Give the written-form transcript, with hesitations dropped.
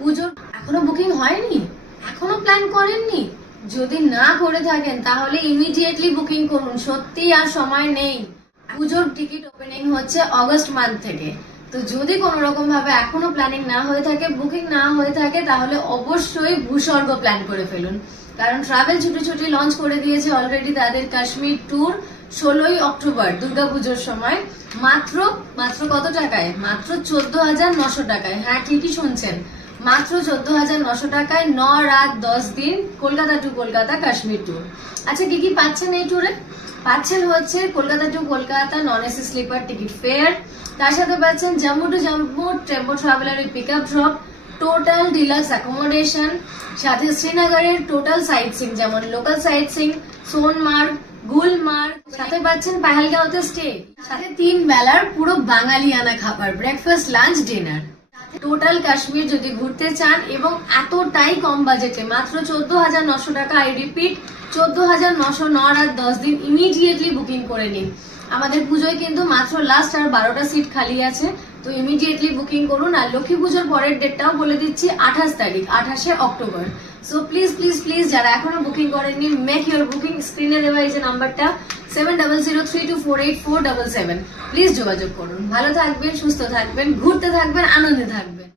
পুজোর এখনো বুকিং হয়নি, এখনো প্ল্যান করেননি? যদি না করে থাকেন তাহলে ইমিডিয়েটলি বুকিং করুন, সত্যি আর সময় নেই। পুজোর টিকিট ওপেনিং হচ্ছে অগস্ট মান্থ থেকে। তো যদি কোনো রকম ভাবে এখনো প্ল্যানিং না হয়ে থাকে, বুকিং না হয়ে থাকে, তাহলে অবশ্যই ভূস্বর্গ প্ল্যান করে ফেলুন। কারণ ট্রাভেল ছুটি লঞ্চ করে দিয়েছে অলরেডি তাদের কাশ্মীর ট্যুর 16ই অক্টোবর দুর্গাপুজোর সময়। মাত্র মাত্র কত টাকায়? মাত্র 14,900 টাকায়। হ্যাঁ, ঠিকই শুনছেন, মাত্র 14,900 টাকায় 9 রাত 10 দিন কলকাতা টু কলকাতা কাশ্মীর ট্যুর। আচ্ছা, কি কি পাচ্ছেন এই ট্যুরে? পাচ্ছেন হচ্ছে Kolkata to Kolkata non AC sleeper ticket fare, তার সাথে পাচ্ছেন জম্মু টু জম্মু টেম্পো ট্রাভেলারের pick up drop, total deluxe accommodation, সাথে শ্রীনগরের টোটাল সাইট সিং যেমন local sightseeing, Sonmarg, Gulmarg, সাথে পাচ্ছেন পাহেলগাঁওতে স্টে, সাথে 3 বেলার পুরো বাঙালিয়ানা খাবার, breakfast lunch dinner. Total Kashmir যদি ঘুরতে চান এবং এতটাই কম বাজেটে মাত্র 14,900 টাকা, আই রিপিট 14,900, 9 রাত 10 দিন, ইমিডিয়েটলি বুকিং করে নিন। আমাদের পুজোয় কিন্তু মাত্র লাস্ট আর 12টা সিট খালি আছে, তো ইমিডিয়েটলি বুকিং করুন। আর লক্ষ্মী পুজোর পরের ডেটটাও বলে দিচ্ছি, 28 তারিখ, 28শে October. So please please please যারা এখনো বুকিং করেননি, মেক ইউর বুকিং। স্ক্রিনে দেওয়া এই যে নাম্বারটা 7003248477, প্লিজ যোগাযোগ করুন। ভালো থাকবেন, সুস্থ থাকবেন, ঘুরতে থাকবেন, আনন্দে থাকবেন।